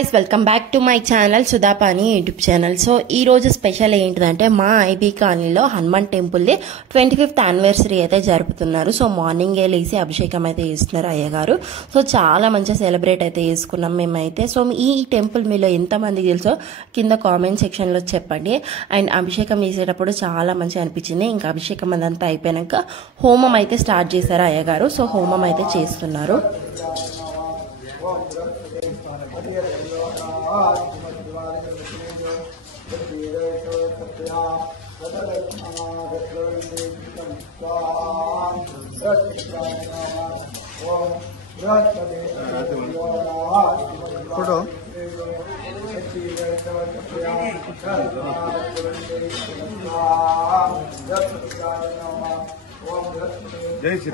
Guys welcome back to my channel Sudhapani YouTube channel. So ఈ రోజు special ఏంటిదంటే మా ఐబీ కాలనీలో Hanuman temple the 25th anniversary అయితే జరుపుతున్నారు। సో మార్నింగ్ ఏ లేసి అభిషేకం అయితే చేస్తున్నారు అయ్యగారు। సో చాలా మంచిగా సెలబ్రేట్ అయితే చేసుకున్నాం మేమైతే। సో ఈ టెంపుల్ మీలో ఎంత మంది తెలుసో కింద కామెంట్ సెక్షన్ లో చెప్పండి। అండ్ అభిషేకం చేసేటప్పుడు చాలా మంచిగా అనిపించింది। ఇంకా అభిషేకం అదంతా అయిపోయాక హోమం అయితే స్టార్ట్ చేశారు అయ్యగారు। సో హోమం అయితే చేస్తున్నారు। फोटो जय श्री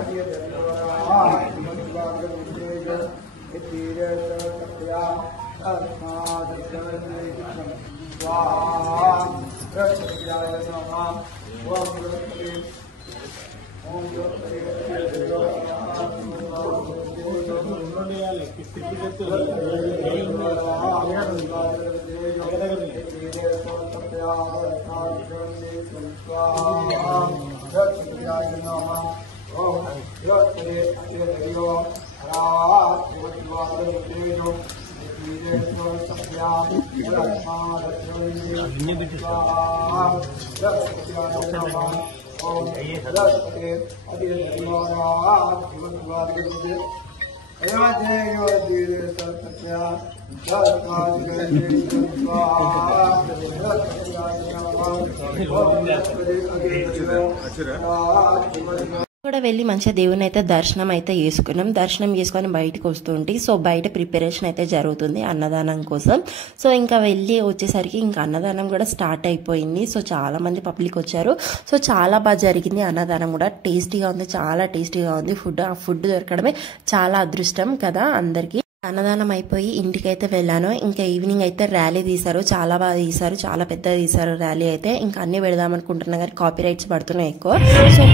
కూడా వెళ్ళి మంచిగా దేవుని అయితే దర్శనం అయితే చేసుకున్నాం। దర్శనం చేసుకొని బయటకు వస్తుంటే సో బయట ప్రిపరేషన్ అయితే జరుగుతుంది అన్నదానం కోసం। సో ఇంకా వెళ్ళి వచ్చేసరికి ఇంకా అన్నదానం కూడా స్టార్ట్ అయిపోయింది। సో చాలా మంది పబ్లిక్ వచ్చారు। సో చాలా బాగా జరిగింది అన్నదానం కూడా, టేస్టీగా ఉంది, చాలా టేస్టీగా ఉంది ఫుడ్। ఆ ఫుడ్ దొరకడమే చాలా అదృష్టం కదా అందరికి। అన్నదానం అయిపోయి ఇంటికి అయితే వెళ్ళాను। ఇంకా ఈవినింగ్ అయితే ర్యాలీ తీశారు, చాలా బాగా తీశారు, చాలా పెద్దగా తీశారు ర్యాలీ అయితే। ఇంకా అన్ని పెడదాం అనుకుంటున్నా కానీ కాపీ రైట్స్ పడుతున్నాయి ఎక్కువ। సో